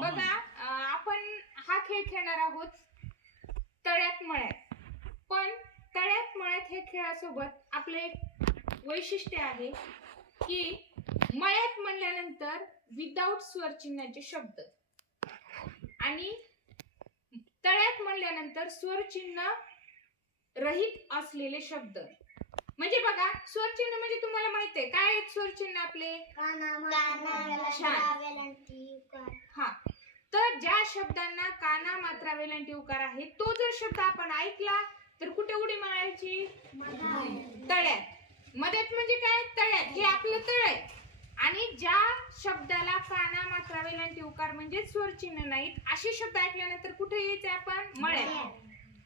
बघा आपण हा खेळ खेळणार आहोत तळ्यात मळ्यात. पण तळ्यात मळ्यात हे खेळासोबत आपलं एक वैशिष्ट्य आहे की मळ्यात म्हणल्यानंतर विदाउट स्वर चिन्हाचे शब्द आणि तळ्यात म्हणल्यानंतर स्वर चिन्ह रहित असलेले शब्द. म्हणजे बघा स्वर चिन्ह म्हणजे तुम्हाला माहित आहे काय आहेत स्वर चिन्ह आपले? हा, तर ज्या शब्दांना काना मात्रा वेलांटी उकार आहे तो जर शब्द आपण ऐकला तर कुठे उडी मारायची? तळ्यात. मध्यात म्हणजे काय? तळ्यात. हे आपलं तळ आहे. आणि ज्या शब्दाला काना मात्रा वेलांटी उकार म्हणजे स्वर चिन्ह नाहीत असे शब्द ऐकल्यानंतर कुठे यायचे आपण? मळ्यात.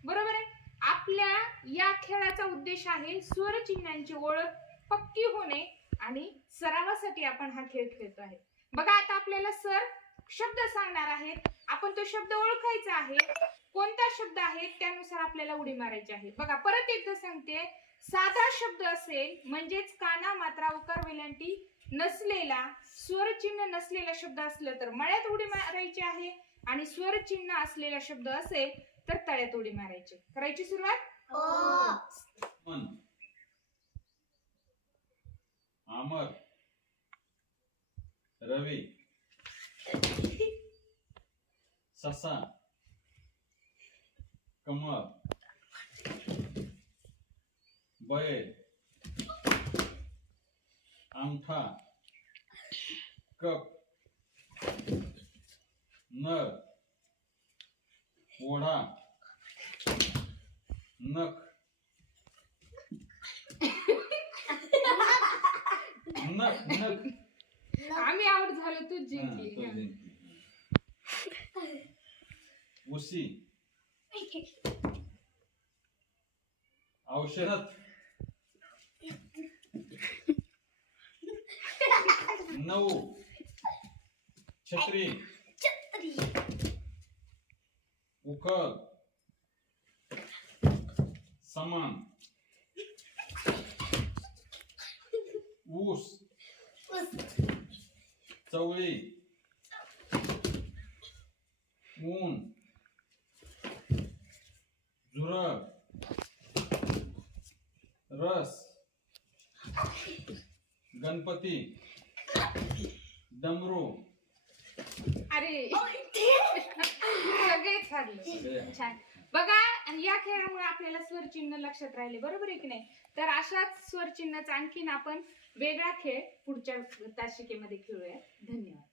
बरोबर आहे. आपल्या या खेळाचा उद्देश आहे स्वर चिन्हांची ओळख पक्की होणे आणि सरावासाठी आपण हा खेळ खेळतो आहे. बघा आता आपल्याला सर शब्द सांगणार आहेत, आपण तो शब्द ओळखायचा आहे. कोणता शब्द आहे त्यानुसार आपल्याला उडी मारायची आहे. बघा परत एकदा सांगते, साधा शब्द असेल म्हणजेच काना मात्रा उकार वेलांटी नसलेला स्वर चिन्ह नसलेला शब्द असलं तर मळ्यात उडी मारायची आहे आणि स्वर चिन्ह असलेला शब्द असेल तर तळ्यात उडी मारायची. करायची सुरुवात? अमर, रवी, ससा, कमळ, बैल, अंगठा, कप, नर, ओढा, नख, नख नख. आम्ही आउट झालो, तू जिंकली. उसी, औषध, नऊ, छत्री, उखल, समान, ऊस, चवळी, ऊन, झुरळ, रस, गणपती, डमरू. अरे सगळेच हारले. छान. बघा या खेळामुळे आपल्याला स्वर चिन्ह लक्षात राहिले. बरोबर आहे की नाही? तर अशाच स्वर चिन्हाचा आणखीन आपण वेगळा खेळ पुढच्या तासिकेमध्ये खेळूया. धन्यवाद.